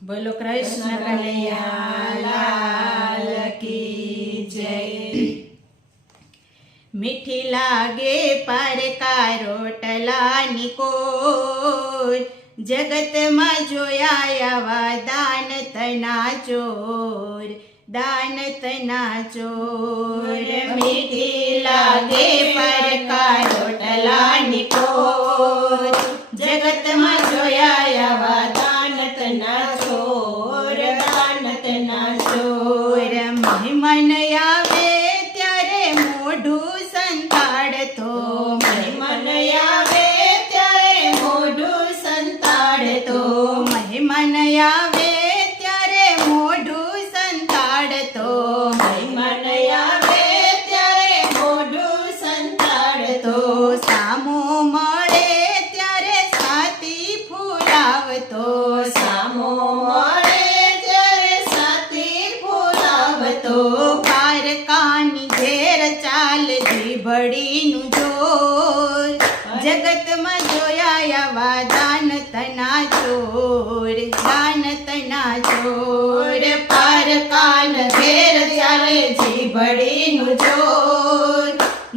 બોલો કૃષ્ણ કનૈયા લાલ કી જય। મીઠી લાગે પારકા રોટલાની કોર, જગતમાં જોયા આવા દાન તના ચોર, દાન તના ચોર। મીઠી લાગે પારકા રોટલાની કોર, જગતમાં જોયા આવા દાન તના ચોર, દાન તના ચોર। મહેમાન આવે ત્યારે મોઢું સંતાડતો, મહેમાન આવે ત્યારે મોઢું સંતાડતો, મહેમાન આવે ત્યારે મોઢું સંતાડતો, મહેમાન આવે ત્યારે મોઢું સંતાડતો। સામો મળે ત્યારે છાતી ફૂલાવતો, સામો મળે ત્યારે છાતી ફૂલાવતો। પારકાની ઘેર ચાલ જીભડીનું જોર, જગતમાં જોયા આવા દાન તના ચોર, દાન તના ચોર। પારકાન ઘેર ચાલે જીભડીનું જોર,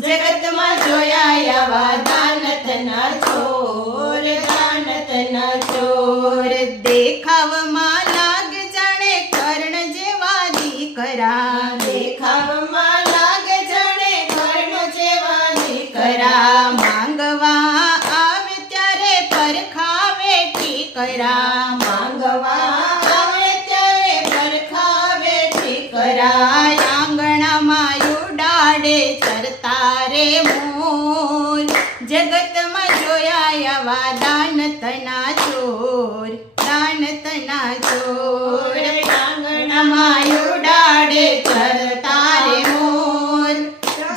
જગતમાં જોયા આવા દાન તના ચોર, દાન તના ચોર। દેખાવમાં લાગ જાણે કર્ણ જેવા દીકરા, દેખાવમાં લાગ જાણે કર્ણ જેવા દીકરા। માંગવા આવે ત્યારે પરખાવે ઠીકરા, માંગવા આવે ત્યારે પરખાવે ઠીકરા। આંગણામાં ઉડાડે ચરતા રે મોર, જગતમાં જોયા આવા દાન તના ચોર, દાન તના ચોર। આંગણામાં ઉડાડે ચરતા રે મોર,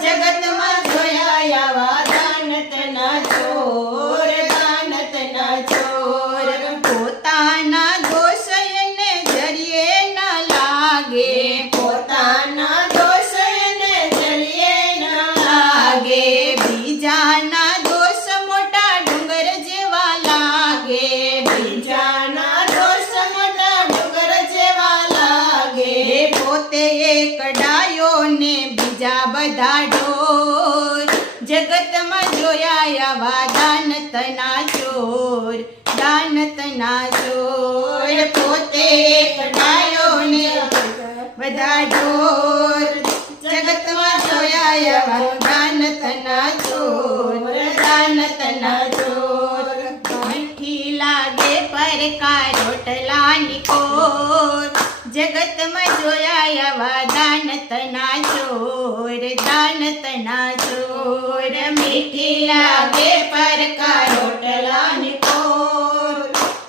જગતમાં જોયા આવા દાન તના ચોર, દાન તના ચોર। પોતાના દોષ એને જરીએ ન લાગે, પોતાના દોષ એને જરીએ ન લાગે। બીજાના દોષ મોટા ડુંગર જેવા લાગે, બીજાના દોષ મોટા ડુંગર જેવા લાગે। પોતે એક ડાયો ને બીજા બધા ઢોર, જગતમાં જોયા આવા દાન તના ચોર, દાન તના ચોર। પોતે એક ડાયો ને બધા ઢોર, જગતમાં જોયા આવા દાન તના ચોર, દાન તના ચોર। મીઠી લાગે પરકા રોટલાની કોર, જગતમાં જોયા આવા દાન તના ચોર, દાન તના ચોર। મીઠી લાગે પરકા રોટલાની કોર,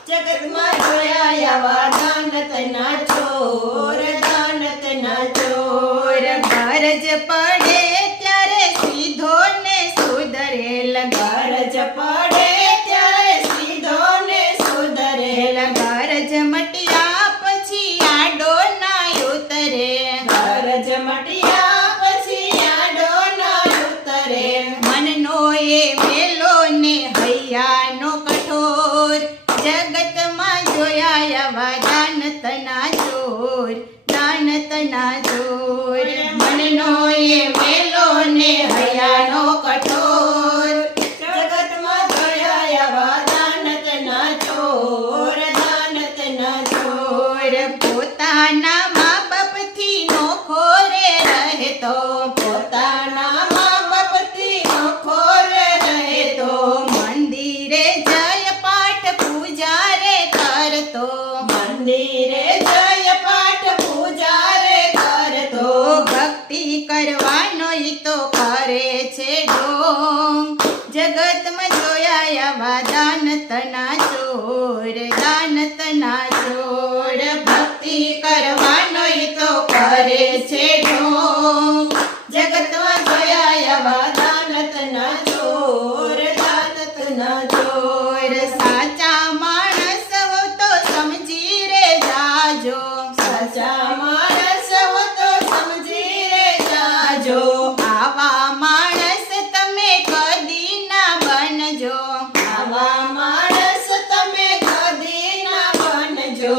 જગતમાં જોયા આવા દાન તના ચોર, દાન તના ચોર। ગરજ પડે ત્યારે સીધો ને સુધરેલ, ગરજ પડે ત્યારે સીધો ને સુધરેલ। ગરજ મટ્યા પછી આડો ના ઉતરે, ગરજ મટ્યા પછી આડો ના ઉતરે। મનનો એ મેલો ને હૈયાનો કઠોર, જગતમાં જોયા આવા દાન તના ચોર, દાન તના ચોર। મનનો એ મેલો ને હૈયાનો કઠોર, જગતમાં જોયા આવા દાન તના ચોર, દાન તના ચોર। પોતાના મા બાપથી નોખો રે રહેતો, પોતાના મા બાપથી નોખો રે રહેતો। મંદિરે જય પાઠ પૂજા રે કરતો, મંદિરે જય પાઠ પૂજા રે કરતો। ભક્તિ કરવાનો ઈ તો કરે છે ઢોંગ, જગતમાં જોયા આવા દાન તના ચોર, દાન તના ચોર। ભક્તિ કરવાનો ઈ તો કરે છે ઢોંગ, જગતમાં જોયા આવા દાન તના ચોર, દાન તના ચોર। સાચા માણસ હો તો સમજી રે જાજો, સાચા માણસ હો તો સમજી રે જાજો। આવા માણસ તમે કદી ના બનજો, આવા માણસ તમે કદી ના બનજો।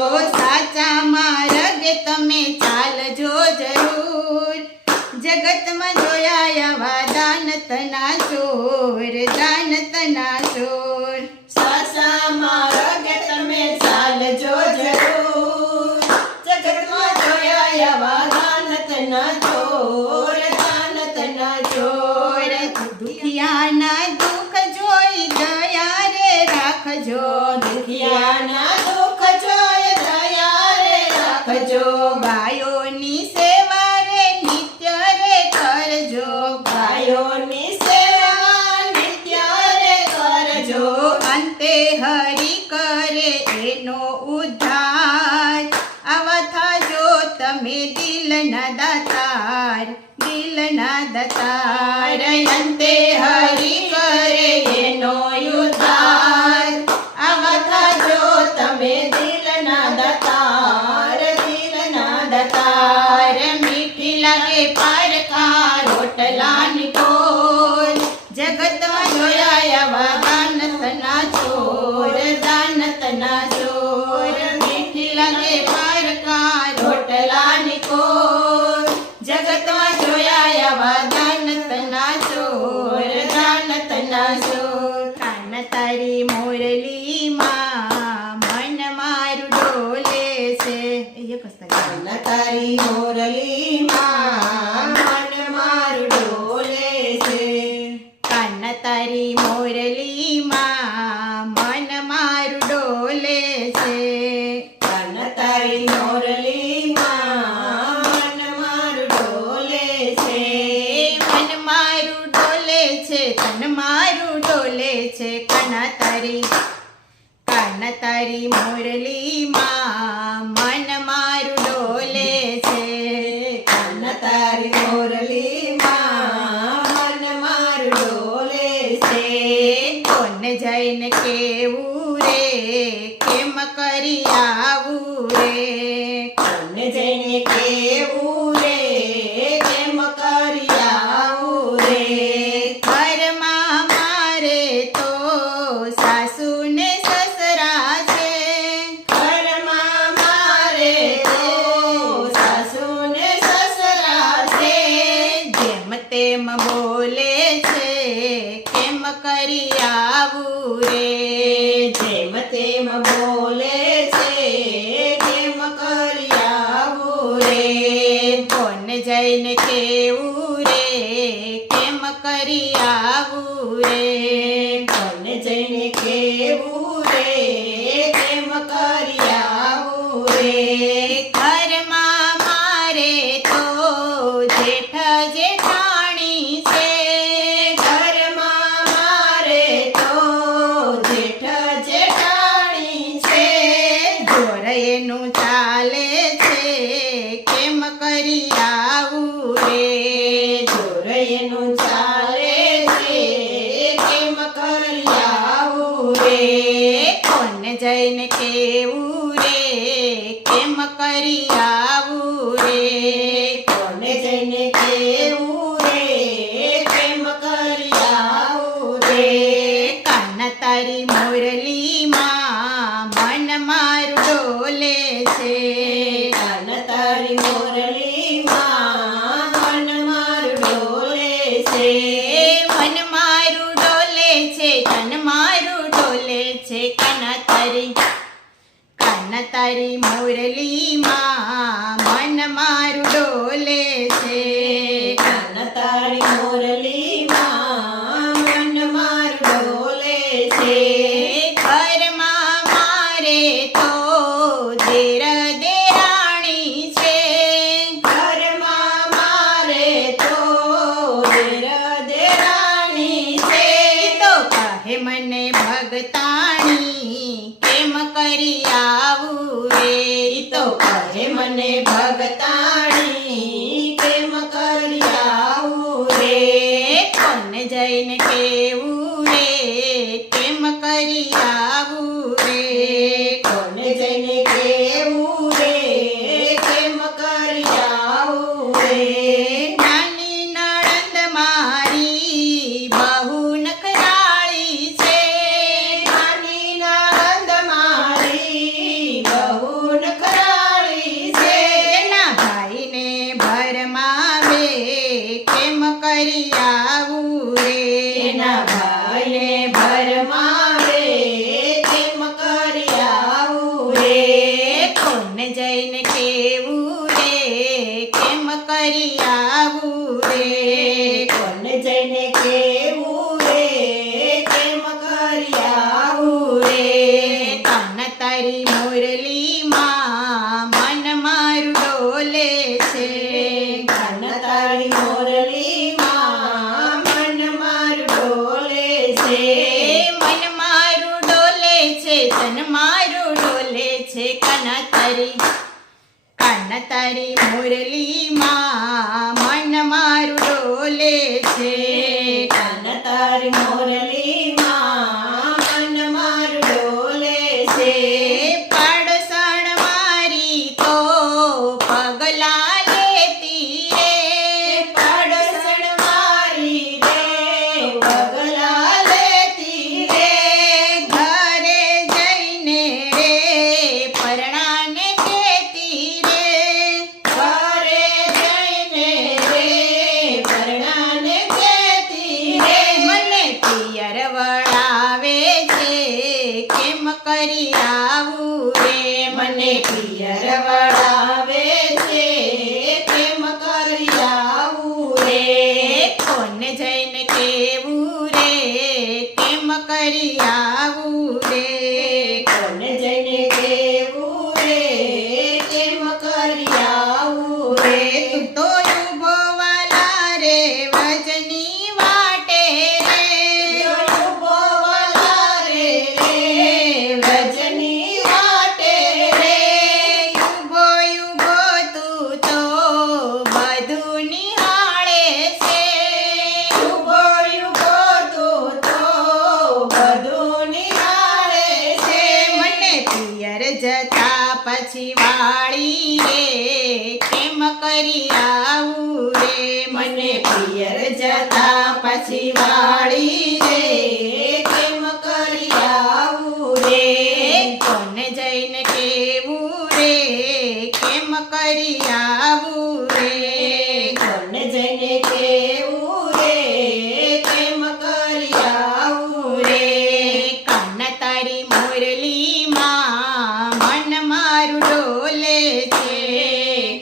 તમે ચાલજો જરૂર. જગતમાં જોયા આવા દાનતના ચોર, દાનતના ચોર. સાસા માર્ગે તમે ચાલજો જરૂર. જગતમાં જોયા આવા દાનતના ચોર, દાનતના ચોર. દુખિયાના દુઃખ જોઈ દયા રે રાખજો. દુખિયાના દુઃખ જોઈ દયા રે રાખજો. ગાયોની સેવા રે નિત્ય રે કરજો. ગાયોની સેવા નિત્ય રે કરજો. અંતે હરિ કરે એનો ઉદ્ધાર. આવા થાજો તમે દિલના દાતાર, દિલના દાતાર. અંતે હરિ કરે એનો ઉદ્ધાર. આવા થાજો તમે દિલના દાતાર, દિલના દાતાર. મીઠી લાગે પારકા રોટલાની કોર. જગતમાં જોયા આવા દાનતના ચોર, દાનતના ચોર. મીઠી લાગે પારકા રોટલાની કોર. જગતમાં જોયા આવા દાનતના ચોર, દાનતના ચોર. કાન તારી મોરલીમાં મન મારું ડોલે છે. કાન તારી મોરલીમાં મન મારું ડોલે છે. કાન તારી મોરલીમાં મન મારું ડોલે છે. કાન તારી મોરલીમાં મન મારું ડોલે છે. મન મારું ડોલે છે, તન મારું ડોલે છે. કાન તારી મોરલીમાં મન મારું ડોલે છે. કાન તારી મોરલીમાં મન મારું ડોલે છે. કોને જઈને કેવું રે, કેમ કરી આવું રે. કોને જઈને કેવું રે, કેમ કરી આવું રે. ઘરમાં મારે તો સાસુ ને સસરા છે. ઘરમાં મારે તો સાસુ ને સસરા છે. જેમ તેમ બોલે છે, કેમ કરી આવું રે. જેમ તેમ બોલે છે, કેમ કરી આવું રે. કોને જઈને કેવું રે, કેમ કરી આવું રે. કોને જઈને કેવું રે, કેમ કરી આવું રે. ઘરમાં મારે તો જેઠ જેઠાણી છે. ઘરમાં મારે તો જેઠ જેઠાણી છે. જોર એનું ચાલે છે, કેમ કરી આવું રે. જોર એનું ચાલે છે, કેમ કરી આવું રે. કોને જઈને કેવું રે, કેમ કરી આવું રે. કોને જઈને કેવું રે, કેમ કરી આવું રે. કાન તારી મોરલીમાં મન મારું ડોલે છે. કાન તારી મોરલીમાં મન મારું ડોલે છે. મન મારું ડોલે છે, તન મારું ડોલે છે. કાન તારી મોરલીમાં મન મારું ડોલે છે. કાન તારી મોરલીમાં મન મારું ડોલે છે. ઘરમાં મારે તો દેર દેરાણી છે. ઘરમાં મારે તો દેર દેરાણી છે. તો કહે મને ભગતાણી, કેમ કરી આવું રે. તો કહે મને ભગતાણી, તારી મુરલીમાં મન મારું ડોલે છે. કાન તારી મુરલીમાં મન મારું ડોલે છે. પાડસણ મારી તો પગલા લેતી રે. પાડસણ મારી રે પગલા લેતી રે. ઘરે જઈને રે પરણાને કહેતી રે. ઘરે જઈને રે પરણાને કહેતી રે. મને પિયર વળાવે છે કેમ કરી આવું રે. મને પિયર વળાવે છે કેમ કરી આવું રે. કોને જઈને કેવું રે કેમ કરી આવું રે. કોને જઈને કેવું રે કેમ કરી આવું રે. તું તો ઊભો વાલા રે વજની વાટે રે. ઉભો વાલા રે વજની વાટે રે. ઊભો ઊભો તું તો બધું નિહાળે છે. ઉભો ઉભો તું તો બધું નિહાળે છે. મને પિયર જતા પછી વાળી રે કેમ કરી આવું રે. મને પિયર જતા પછી વાળી રે કેમ કરી આવું રે. કોને જઈને કેવું રે કેમ કરી આવું રે. કોને જઈને કેવું રે કેમ કરી આવું રે. કાન તારી મુરલીમાં મન મારું ડોલે છે.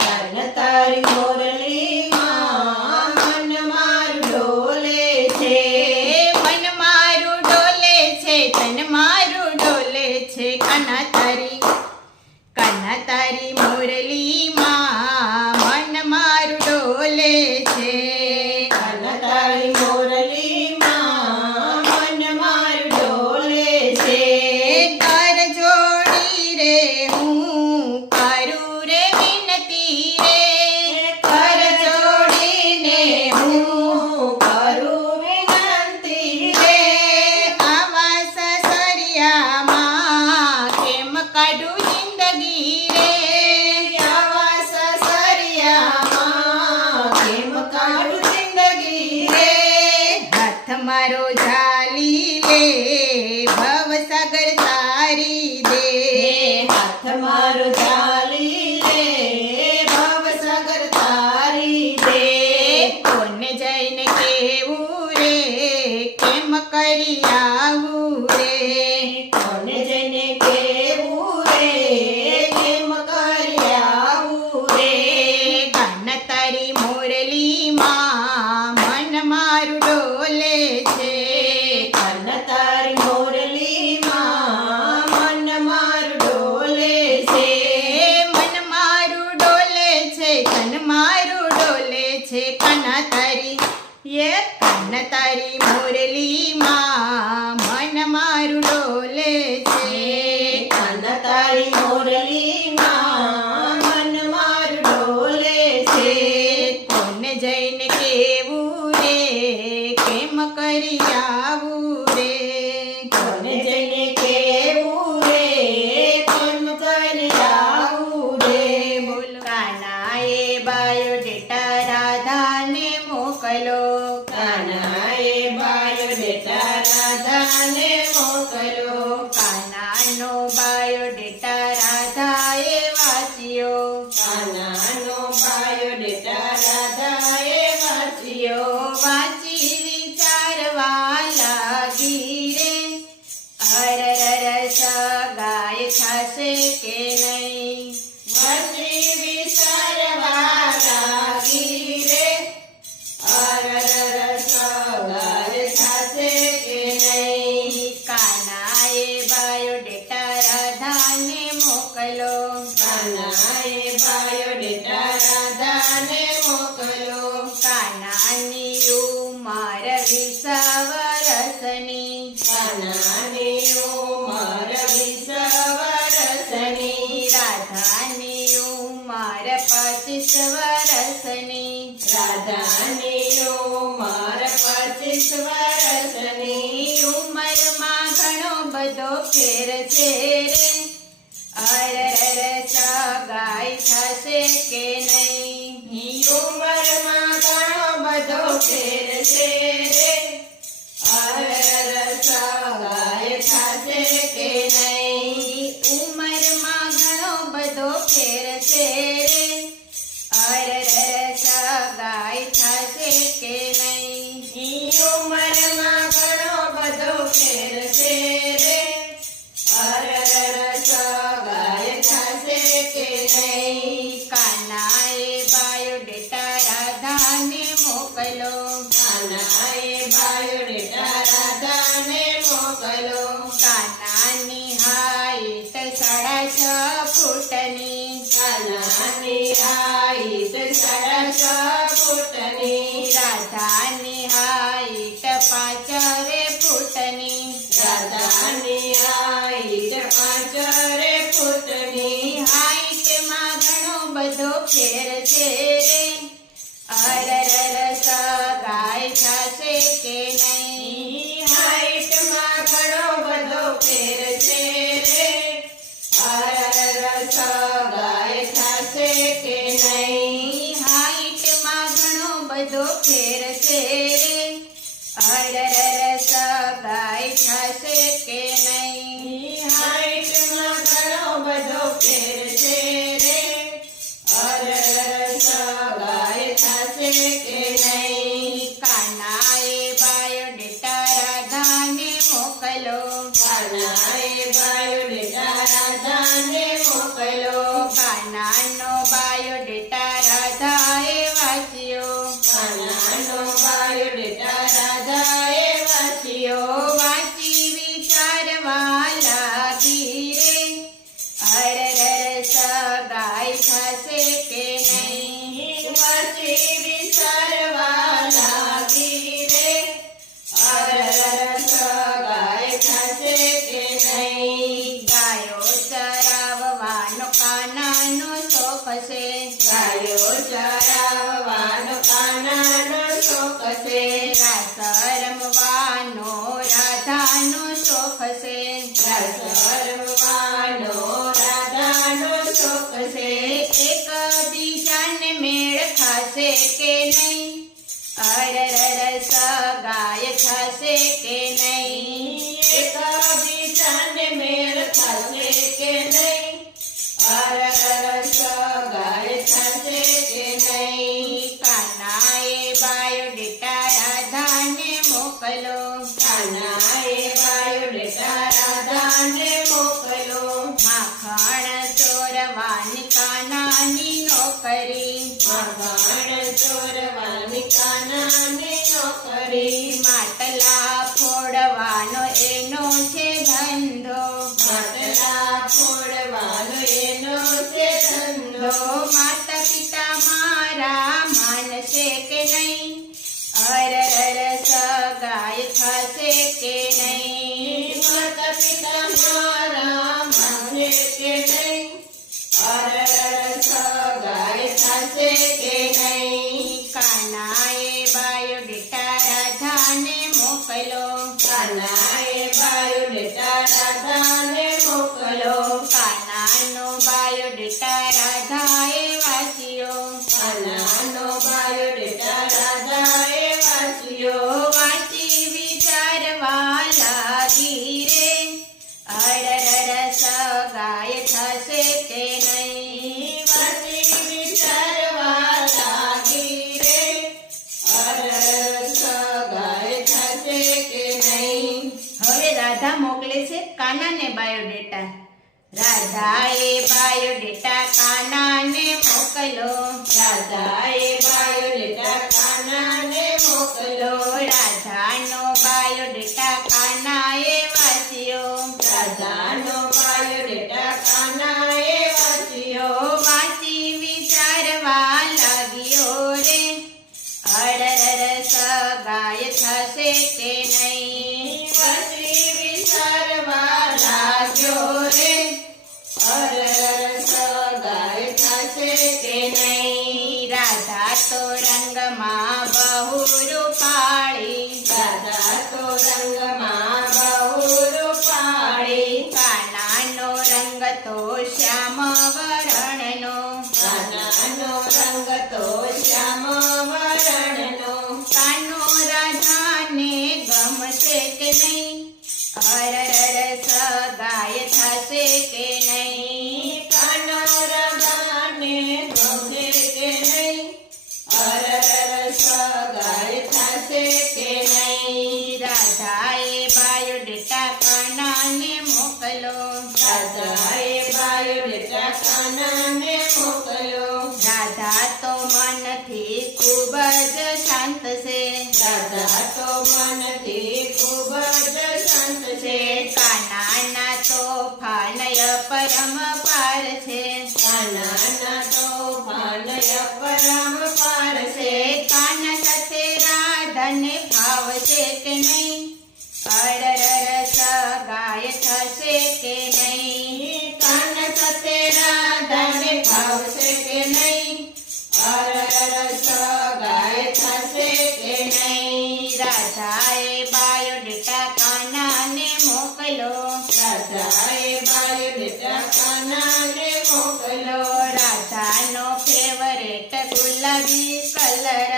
કાન તારી મુરલીમાં મન મારું ડોલે છે. મન મારું ડોલે છે તન મારું ડોલે છે. કાન તારી મુરલીમાં મન મારું ડોલે છે. કાન તારી મુરલીમાં મન મારું ડોલે છે. કર જોડી રે હું કરું રે વિનતી રે. કર જોડીને હું કરું વિનંતી રે. આવા સસરિયામાં કેમ કાઢું જિંદગી રે. આવા સસરિયામાં કેમ કાઢું જિંદગી રે. હાથ મારો ઝાલી લે ભવસાગર તારી દે. હાથ મારો ચાલી લે ભવસાગર તારી દે. કોને જઈને કેવું રે કેમ કરી આવું રે. કોને જઈને કેવું રે કેમ કરી આવું રે. કાન તારી મુરલીમાં મન મારું ડોલે છે. કાન તારી મુરલીમાં મન મારું ડોલે છે. મન મારું ડોલે છે તન મારું ડોલે છે. કાન તારી મુરલીમાં મન મારું ડોલે છે. કાન તારી મુરલીમાં મન મારું ડોલે છે. કોને જઈને કેવું રે કેમ કરી આવું રે. કોને જઈને કેવું રે કેમ કરી આવું રે. બોલો કાનાએ બાયોડેટા રાધાને મોકલો. કાનાએ બાયોડેટા રાધાને મોકલો. કાનાનો બાયોડેટા રાધાએ વાંચ્યો. કાનાનો બાયોડેટા રાધાએ વાંચ્યો. વાંચી વિચારવા લાગી રે. અરરર સગાય થશે કે નહીં. વાંચી વિચારવા લાગી રે. અરરર સગાય થશે કે નહીં. કાનાએ બાયોડેટા રાધાને મોકલો. કાનાએ બાયોડેટા રાધાને મોકલો. કાનાની ઉંમર 20 વર્ષની. કાનાની ઉંમર 20 વર્ષની. રાધા રાધાની ઉંમર 25 વર્ષની રાધાની ઉંમર 25 વર્ષની ઉંમરમાં ઘણો બધો ફેર છે રે અરર સગાઈ થશે કે નહીં ઉંમરમાં ઘણો બધો ફેર છે રે અરર સગાઈ થશે કે નહીં ઉંમરમાં ઘણો બધો ફેર છે રે અરર સગાઈ થશે કે નહીં ઉંમરમાં ઘણો બધો ફેર છે રે અરર સગાઈ થશે કે નહીં કાનાએ બાયોડેટા રાધાને મોકલો કાનાએ બાયોડેટા રાધાને મોકલો કાનાની હાઈટ 6.5 ફૂટની કાનાની હાઈટ 6.5 ફૂટની રાધાની હાઈટ 5 ફૂટની રાધાની હાઈટ 5 ફૂટની હાઈટમાં ઘણો બધો ફેર છે રે અરર સગાઈ થશે કે નહીં હાઈટમાં ઘણો બધો ફેર છે રે અરર સગાઈ થશે કે નહીં હાઈટમાં ઘણો બધો ફેર છે રે અરર સગાઈ થશે કે નહીં હાઈટમાં ઘણો બધો ફેર છે રે અરર સગાઈ થશે કે નહીં કાનાએ બાયોડેટા રાધાને મોકલો કાનાએ બાયોડેટા રાધાને મોકલો કાનાનો બાયોડેટા રાધાએ વાંચ્યો કાનાનો બાયોડેટા રાધાએ વાંચ્યો વાંચી વિચારવા લાગી રે અરર સગાઈ થશે કે નહીં વાંચી વિચારવા લાગી રે અરર સગાઈ થશે કે નહીં ગાયો ચરાવવાનો કાનાનો શોખ છે ગાયો ચરાવવાનો કાનાનો શોખ છે રાસ રમવાનો રાધાનો શોખ છે રાસ રમવાનો રાધાનો શોખ છે એકબીજાને મેળ ખાશે કે નહીં અરર સગાઈ થશે કે નહીં એકબીજાને મેળ થશે કે નહીં અરર સગાઈ થશે કે નહીં કાનાએ બાયોડેટા રાધાને મોકલો કાનાએ બાયોડેટા રાધાને મોકલો માખણ ચોરવાની કાનાની નોકરી માખણ ચોરવાની કાનાની નોકરી માટલા ફોડવાનો એનો છે ધંધો માટલા ફોડવાનો એનો છે ધંધો માતા પિતા મારા માનશે કે નહીં અરર સગાઈ થશે કે નહીં માતા પિતા મારા માને કે નહીં અરર સગાઈ થશે કે નહીં કાનાએ બાયોડેટા રાધાને મોકલો કાનાએ બાયોડેટા રાધાને મોકલો કાનાનો બાયોડેટા રાધાએ વાંચ્યો કાનાનો બાયોડેટા રાધાએ વાંચ્યો વાંચી વિચારવા લાગી રે અરર સગાઈ થશે કે નહીં વાંચી વિચારવા કે નહીં. રાધા તો રંગમાં બહુ રૂપાળી, રાધા તો રંગમાં બહુ રૂપાળી. કાનાનો રંગ તો શ્યામ વરણનો, કાનાનો રંગ તો શ્યામ વરણનો. કાનો રાધાને ગમશે કે નહીં, અરર સગાય થશે કે નહીં. કાનો રાધાને ગમશે કે નહીં, અરર સગાઈ થશે કે નહીં. રાધાએ બાયોડેટા કાનાને મોકલો, રાધાએ બાયોડેટા કાનાને મોકલ્યો. રાધા તો મનથી ખૂબ જ શાંત છે, રાધા તો મનથી ખૂબ જ શાંત છે. કાનાના તોફાનય પરમપાર છે, કાનાના તોફાનય પરંપાર છે. કાના સાથે રાધાને ભાવશે કે નહીં, અરર સગાય થશે કે નહીં. કાન સાથે રાધાને ભાવશે કે નહીં, અરર સગાઈ થશે કે નહીં. રાધાએ બાયોડેટા કાનાને મોકલો, રાધાએ બાયોડેટા કાનાને મોકલ્યો. રાધાનો ફેવરેટ ગુલાબી કલર,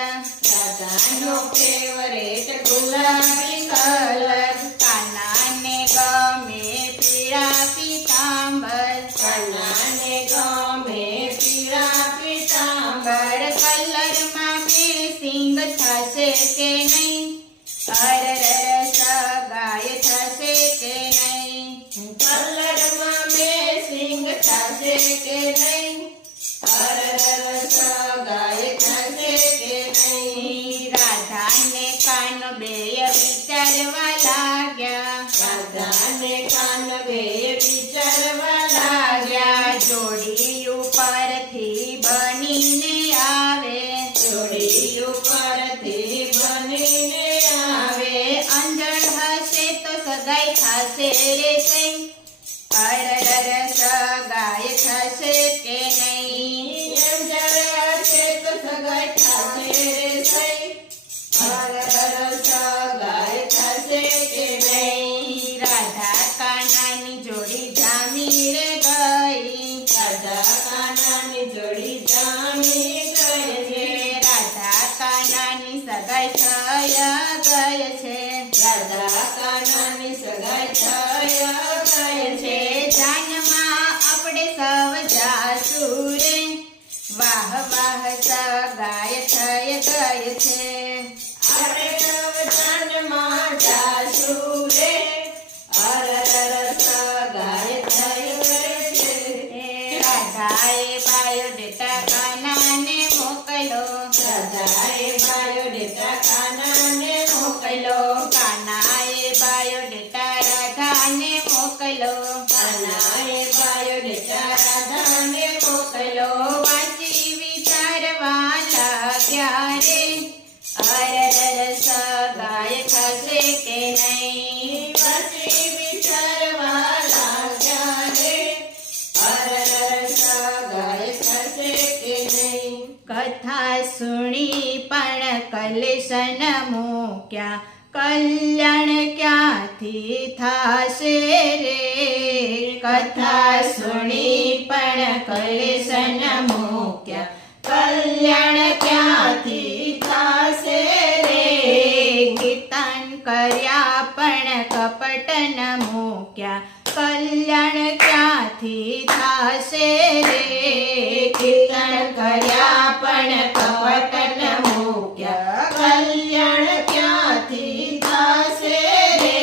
રાધાનો ફેવરેટ ગુલાબી કલર. કાનાને ગમે પીળા પીતાંબર, કાનાને ગમે પીળા પીતાંબર. કલરમાં મેસિંગ થશે કે નહીં, અરર સગાય થશે કે નહીં. કલરમાં મેસિંગ થશે કે નહીં, અરર સગાઈ થશે કે નહીં. રાધાને કાન બેય વિચારવા લાગ્યા, રાધાને કાન બે વિચારવા લાગ્યા. જોડી ઉપરથી બનીને આવે, જોડી ઉપરથી બનીને આવે. અંજળ હશે તો સગાઈ થશે રે સઈ, અરર સગાઈ થશે કે નહીં. અંજળ હશે તો સગાઈ થશે રે સઈ, અરર સગાઈ થશે કે નહીં. રાધા કાનાની જોડી જામી રે ગઈ, રાધા કાનાની જોડી જામી ગઈ છે. રાધા કાનાની સગાઈ થઈ ગઈ છે, રાધા કાનાની સગાઈ થઈ ગઈ છે. જાનમાં આપણે સૌ જાશું રે, વાહ વાહ સગાય થઈ ગઈ છે. આપણે સૌ જાનમાં જાશું રે, અરર સગાઈ થઈ ગઈ છે. રાધાએ બાયોડેટા કાનાને મોકલો, રાધાએ બાયોડેટા કાનાને મોકલ્યો. કાનાએ બાયોડેટા રાધાને મોકલો, કાનાએ બાયોડેટા રાધાને મોકલ્યો. વાંચી વિચારવા લાગ્યા રે, અરર સગાય થશે કે નહીં. પછી વિચારવા લાગ્યા રે, અરર સગાઈ થશે કે નહીં. કથા સુણી પણ કલેશન મૂક્યા, કલ્યાણ ક્યાંથી થાશે રે. કથા સુણી પણ કલેશન મૂક્યા, કલ્યાણ ક્યાંથી થાશે રે. કીર્તન કર્યા પણ કપટ ન મૂક્યા, કલ્યાણ ક્યાંથી થાશે રે. કીર્તન કર્યા પણ કપટ ન મૂક્યા, કલ્યાણ ક્યાંથી થાશે રે.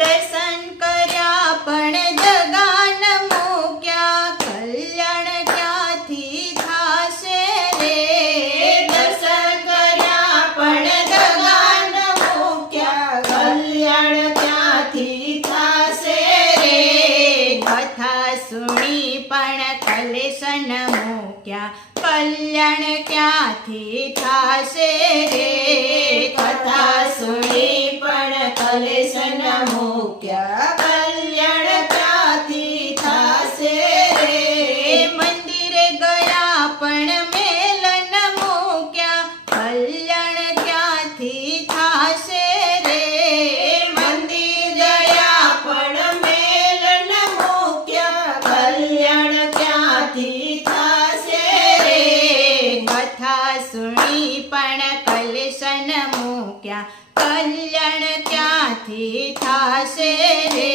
દર્શન કર્યા પણ જગાન મૂક્યા, કલ્યાણ ક્યાંથી થાશે રે. દર્શન કર્યા પણ જગાન મૂક્યા, કલ્યાણ ક્યાંથી થશે રે. કથા સુણી પણ કલેશન મૂક્યા, કલ્યાણ ક્યાંથી થાશે રે. કથા સુણી પણ કલેશન મૂક્યા, કલ્યાણ ક્યાંથી થશે રે. મંદિરે ગયા સુણી પણ કલેશન મૂક્યા કલ્યાણ ક્યાંથી થાશે રે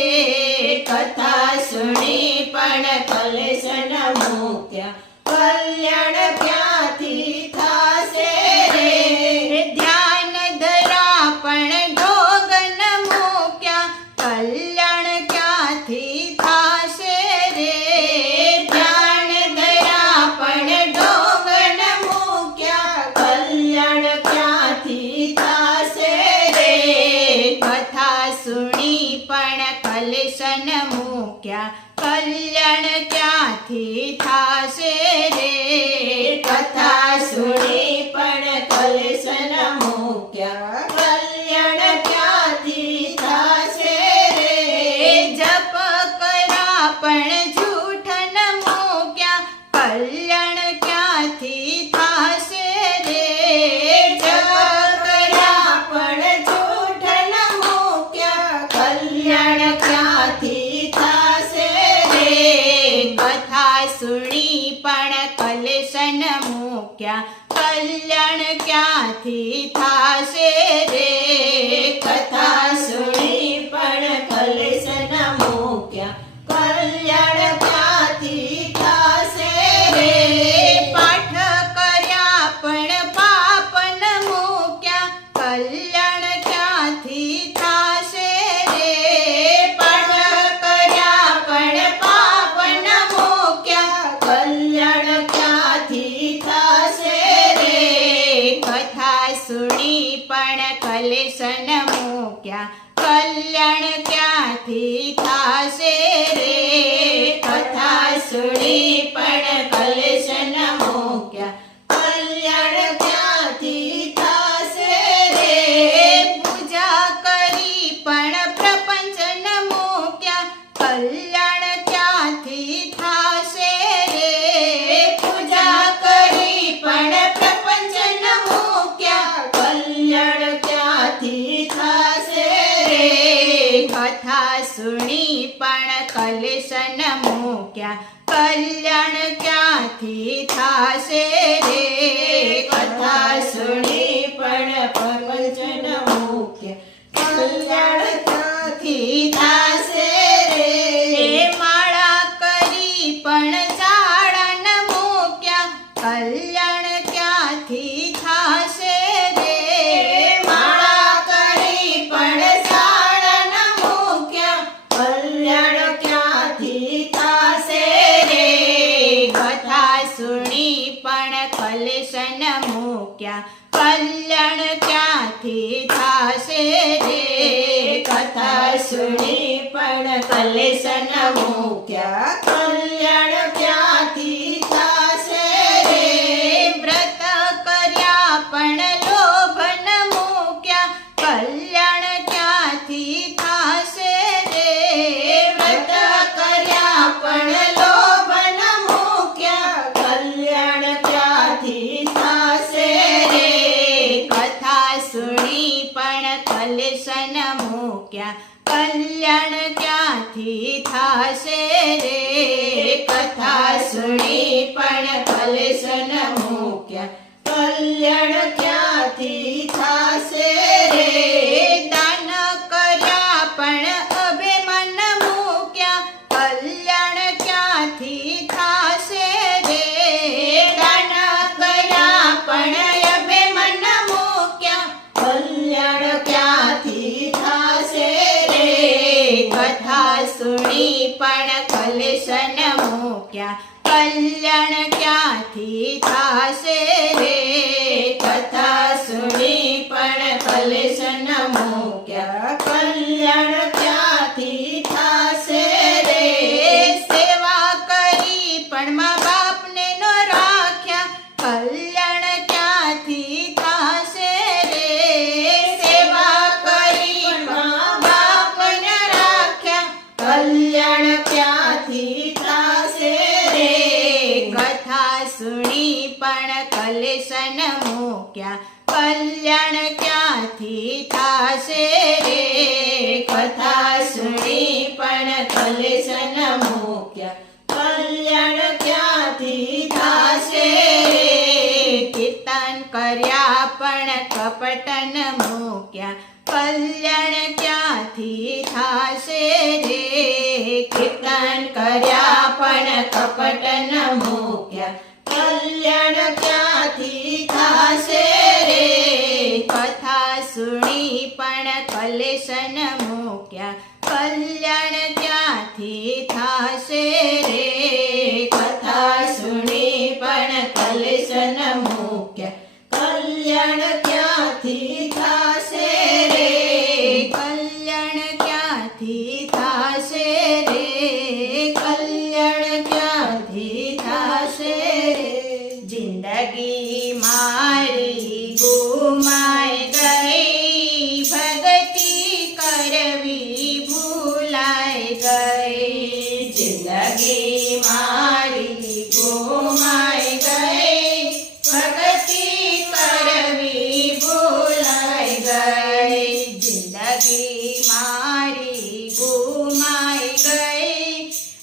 કથા સુણી પણ કલેશન મૂક્યા કલ્યાણ ક્યાંથી થાશે રે ધ્યાન ધરા પણ ઢોગન મૂક્યા કલ્યાણ ક્યાંથી થાશે રે ધ્યાન દયા પણ ઢોંગણ મૂક્યા કલ્યાણ ક્યાંથી થાશે રે કથા સુણી પણ કલેશન મૂક્યા કલ્યાણ ક્યાંથી થાશે રે કથા સુણી પણ કલેશન મૂક્યા કલ્યાણ ક્યાંથી થાશે રે જપ કર્યા પણ જૂઠન મૂક્યા કલ્યાણ ક્યાંથી થાશે રે જપ કર્યા પણ જૂઠ ન મૂક્યા કલ્યાણ ક્યાંથી થાશે રે કથા સુણી પણ કલેશન મૂક્યા કલ્યાણ ક્યાંથી થાશે રે કથા સુણી પણ કલેશન મૂક્યા કલ્યાણ ક્યાંથી થાશે રે પાઠ કર્યા પણ પાપન મૂક્યા કલ્યાણ ક્યાંથી થાશે રે પાઠ કર્યા પણ પાપ ન મૂક્યા કલ્યાણ ક્યાંથી થાશે રે કથા સુણી પણ કલેશન મૂક્યા કલ્યાણ ક્યાંથી થાશે રે કથા સુણી પણ કલેશન મૂક્યા કલ્યાણ ક્યાંથી થાશે રે પૂજા કરી પણ પ્રપંચન મૂક્યા કલ્યાણ ક્યાંથી થાશે રે પૂજા કરી પણ પ્રપંચ ન મૂક્યા કલ્યાણ ક્યાંથી થાશે રે કથા સુણી પણ કલેશન મૂક્યા કલ્યાણ ક્યાંથી થાશે રે કથા સુણી પણ પ્રપંચ ન મૂક્યા કલ્યાણ ક્યાંથી થાશે રે માળા કરી પણ ચાળન મૂક્યા કલ્યાણ ક્યાંથી થાશે રે માળા કરી પણ સાળ ન મૂક્યા કલ્યાણ ક્યાંથી થાશે રે કથા સુણી પણ કલેશન મૂક્યા કલ્યાણ ક્યાંથી થાશે રે કથા સુણી પણ કલેશન મૂક્યા કલ્યાણ ક્યાંથી થાશે રે વ્રત કર્યા પણ લોભન મૂક્યા કલ્યાણ ક્યાંથી થાશે રે વ્રત કર્યા પણ લોભ ન મૂક્યા કલ્યાણ ક્યાંથી થાશે રે કથા સુણી પણ કલેશન મૂક્યા કલ્યાણ ક્યાંથી થાશે રે કથા સુણી પણ કલેશન મૂક્યા કલ્યાણ ક્યાંથી થાશે રે દાન કર્યા પણ અભિમાન મૂક્યા કલ્યાણ ક્યાંથી થાશે રે દાન કર્યા પણ અભિમાન મૂક્યા કલ્યાણ ક્યાંથી થાશે રે કથા સુણી પણ કલેશન મૂક્યા કલ્યાણ ક્યાંથી થાશે રે કથા સુણી પણ કલેશન મૂક્યા કલ્યાણ ક્યાંથી થાશે રે સેવા કરી પણ મા બાપને નો રાખ્યા કલ્યાણ ક્યાંથી થાશે રે સેવા કરી મા બાપ ન રાખ્યા કલ્યાણ ક્યાંથી થાશે રે કથા સુણી પણ કલેશન મૂક્યા કલ્યાણ ક્યાંથી થાશે રે કથા સુણી પણ કલેશન મૂક્યા કલ્યાણ ક્યાંથી થાશે રે કીર્તન કર્યા પણ કપટ ન મૂક્યા, કલ્યાણ ક્યાંથી થાશે રે. કીર્તન કર્યા પણ કપટ ન મૂક્યા, કલ્યાણ ક્યાંથી થાશે રે. કથા સુણી પણ કલેશ ન મૂક્યા, કલ્યાણ ક્યાંથી થાશે રે. કથા સુણી પણ કલેશ ન મૂક્યા, કલ્યાણ ક્યાંથી થાશે રે. કલ્યાણ ક્યાંથી થાશે રે. કલ્યાણ ક્યાંથી થાશે રે. જિંદગી મારી ગુમાઈ ગઈ, ભક્તિ કરવી ભૂલાઈ ગઈ. જિંદગી મારી ગુમાઈ ગઈ, ભક્તિ કરવી ભૂલાઈ ગઈ. જિંદગી મારી ગુમાઈ ગઈ,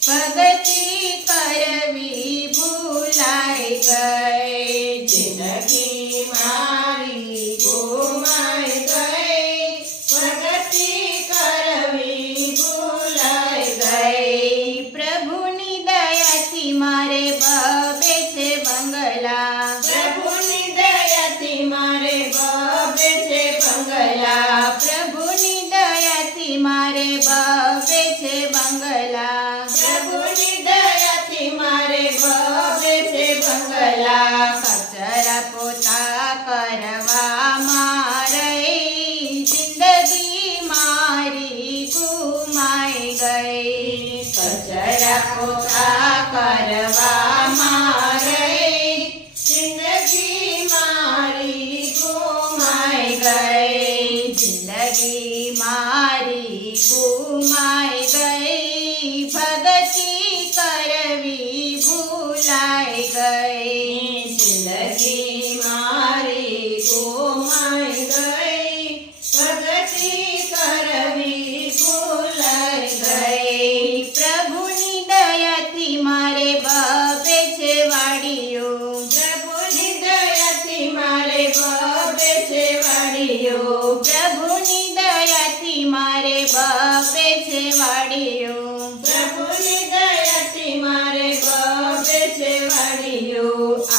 ભક્તિ કરવી ભૂલાઈ ગઈ. જિંદગી મારી ગુમાઈ ગઈ, ભક્તિ કરવી ભૂલાઈ ગઈ. પ્રભુની દયાથી મારે બબે છે બંગલા, પ્રભુની દયાથી મારે બબે છે બંગલા. પ્રભુની દયાથી મારે બબે છે બંગલા. પ્રભુની દયાથી મારે બબે છે બંગલા. કચરા પોતા કરવામાં રહી, જિંદગી મારી ગુમાઈ ગઈ. કચરા પોતા કરવામાં રહી, જિંદગી મારી ગુમાઈ ગઈ. જિંદગી મારી ગુમાઈ ગઈ, ભક્તિ કરવી ભૂલાઈ ગઈ. જિંદગી મારી ગુમાઈ ગઈ, ભક્તિ કરવી ભૂલાઈ ગઈ. પ્રભુની દયાથી મારે બબે છે વાડીઓ, પ્રભુની દયાથી મારે બબે છે વાડીઓ. પ્રભુની દયાથી મારે બબે છે વાડીઓ. પ્રભુની દયાથી મારે બબે છે વાડીઓ.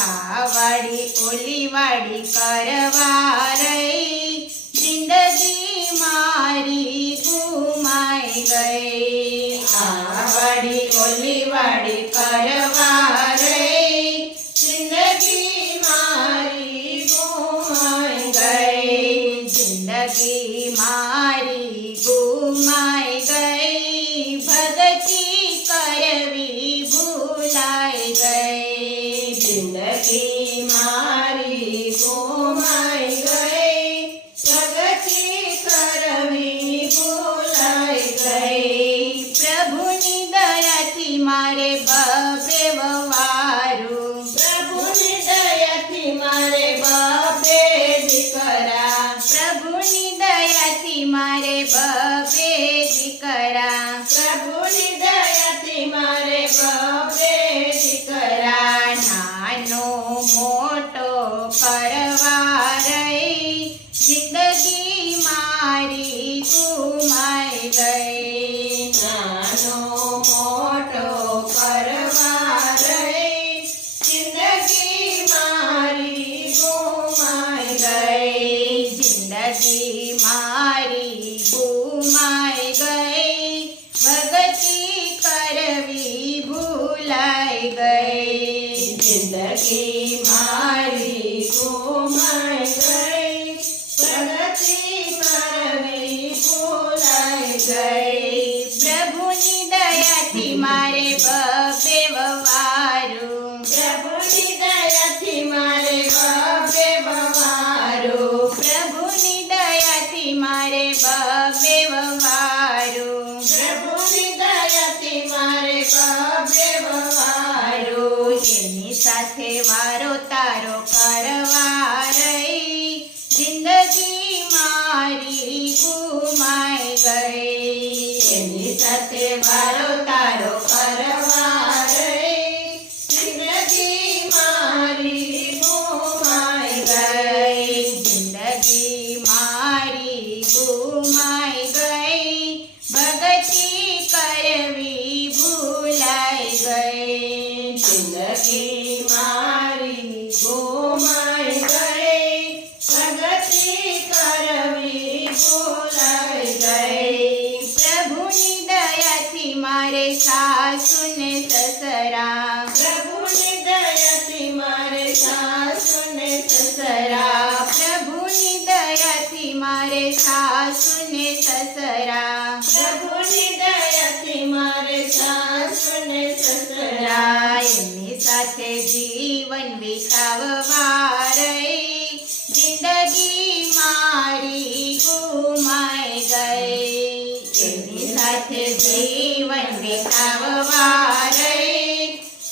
આ વાડી ઓલી વાડી કરવા રહી, જિંદગી મારી ગુમાઈ ગઈ. આ વાડી ઓલી વાડી કરવા રહી, જિંદગી મારી ગુમાઈ ગઈ. જિંદગી મારી ગુમાઈ ગઈ, ભક્તિ કરવી ભૂલાઈ ગઈ. જિંદગી મારી ગુમાઈ ગઈ, ભક્તિ કરવી ભૂલાઈ ગઈ. પ્રભુની દયાથી મારે બબે વવારું, પ્રભુની દયાથી મારે બબે દીકરા. પ્રભુની દયાથી મારે બબે દીકરા. પ્રભુની દયાથી મારે બબે દીકરા. નાનો મોટો કરવા રહી, જિંદગી મારી ગુમાઈ ગઈ. નાનો મોટો કરવા રહી, જિંદગી મારી ગુમાઈ ગઈ. જિંદગી મારી ગુમાઈ ગઈ, ભક્તિ કરવી ભૂલાઈ ગઈ. જિંદગી મારી ગુમાઈ ગઈ, ભક્તિ કરવી ભૂલાઈ ગઈ. પ્રભુની દયાથી મારે બબે વવારું, પ્રભુની દયાથી મારે બબે વવારું. પ્રભુની દયાથી મારે બબે વવારું. પ્રભુની દયાથી મારે બબે વવારું. એની સાથે વારો તારો કરવા રહી, જિંદગી મારી ગુમાઈ ગઈ. એની સાથે વારો તારો કરવા રહી, જિંદગી મારી ગુમાઈ ગઈ. મારી ગુમાઈ ગઈ, પ્રગતિ કરવી ભૂલાઈ ગઈ. પ્રભુની દયાથી મારે સાસુ ને સસરા, પ્રભુની દયાથી મારે સાસુ ને સસરા, પ્રભુની દયાથી મારે સાસુ ને સસરા, પ્રભુની દયાથી મારે સાસુ ને સસરા, એમની સાથે જીવન વિતાવવા રહી, જિંદગી મારી ગુમાઈ ગઈ. એમની સાથે જીવન વિતાવવા રહી,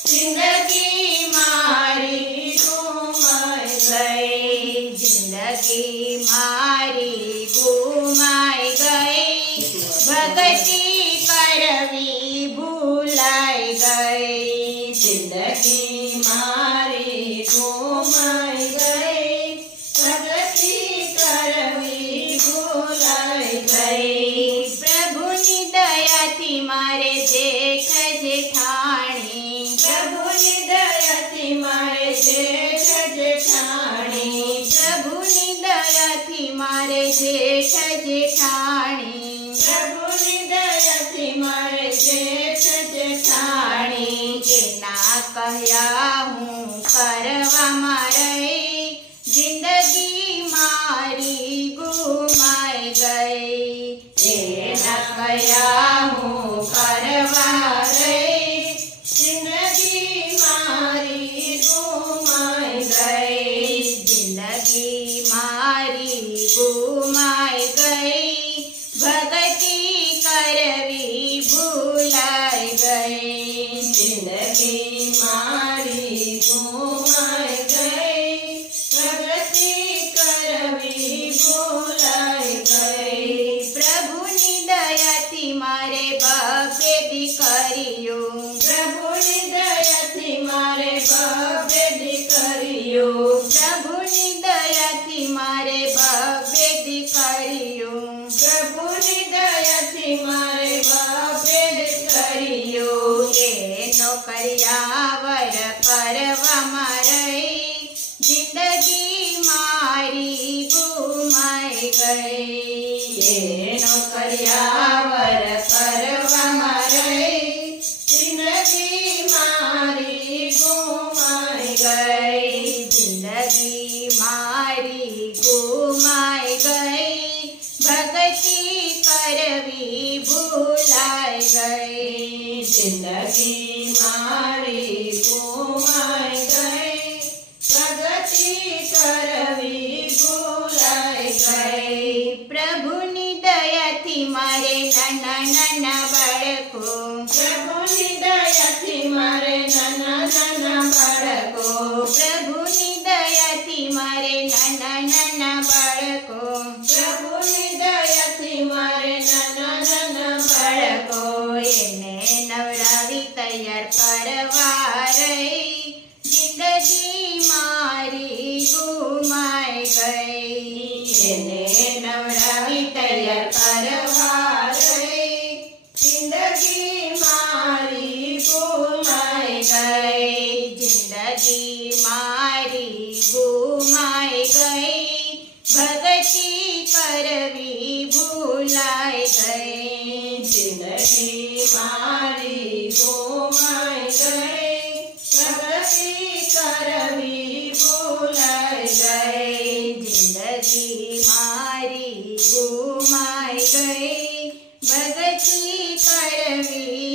જિંદગી મારી ગુમાઈ ગઈ. જિંદગી મારી ગુમાઈ ગઈ, ભક્તિ કરવી ભૂલાઈ ગઈ. જિંદગી મારી ગુમાઈ ગઈ, પ્રગતિ કરવી ભૂલાઈ ગઈ. પ્રભુની દયાથી મારે જેઠ જેઠાણી, પ્રભુની દયાથી મારે જેઠ જેઠાણી, પ્રભુની દયાથી મારે જેઠ જેઠાણી, પ્રભુની દયાથી મારે જેઠ જેઠાણી, એના કહ્યા હું કરવામાં રહી, જિંદગી મારી ગુમાઈ ગઈ. એના કયા હું કરવા રહી, જિંદગી મારી ગુમાઈ ગઈ. જિંદગી મારી ગુમાઈ ગઈ, ભક્તિ કરવી ભૂલાઈ ગઈ. જિંદગી મારી ગુમાઈ ગઈ, પ્રગતિ કરવી ભૂલાઈ ગઈ. પ્રભુની દયાથી મારે બબે દીકરીઓ, પ્રભુની દયાથી મારે બબે દીકરીઓ, પ્રભુની દયાથી મારે બબે દીકરીઓ, પ્રભુની દયાથી મારે બબે દીકરીઓ, એ નોકરિયાવર કરવામાં રહી, જિંદગી મારી ગુમાઈ ગઈ. એનો કર્યાવર કરવામાં રહી, જિંદગી મારી ગુમાઈ ગઈ. જિંદગી મારી ગુમાઈ ગઈ, ભક્તિ કરવી ભૂલાઈ ગઈ. જિંદગી મારી ગુમાઈ ગઈ, પ્રગતિ કરવી ભૂલાઈ ગઈ. પ્રભુની દયાથી મારે નાના નાના બાળકો, પ્રભુની દયાથી મારે નાના નાના બાળકો, પ્રભુની દયાથી મારે નાના નાના બાળકો, પ્રભુની દયાથી મારે નાના નાના બાળકો, એને નવરાવી તૈયાર કરવા રહી, જિંદગી મારી ગુમાઈ ગઈ. એને નવરાવી તૈયાર કરવા રહી, જિંદગી મારી ગુમાઈ ગઈ. જિંદગી મારી ગુમાઈ ગઈ, ભક્તિ કરવી ભૂલાઈ ગઈ. જિંદગી મારી ગુમાઈ ગઈ, પ્રગતિ કરવી ભૂલાઈ ગઈ. જિંદગી મારી ગુમાઈ ગઈ, ભક્તિ કરવી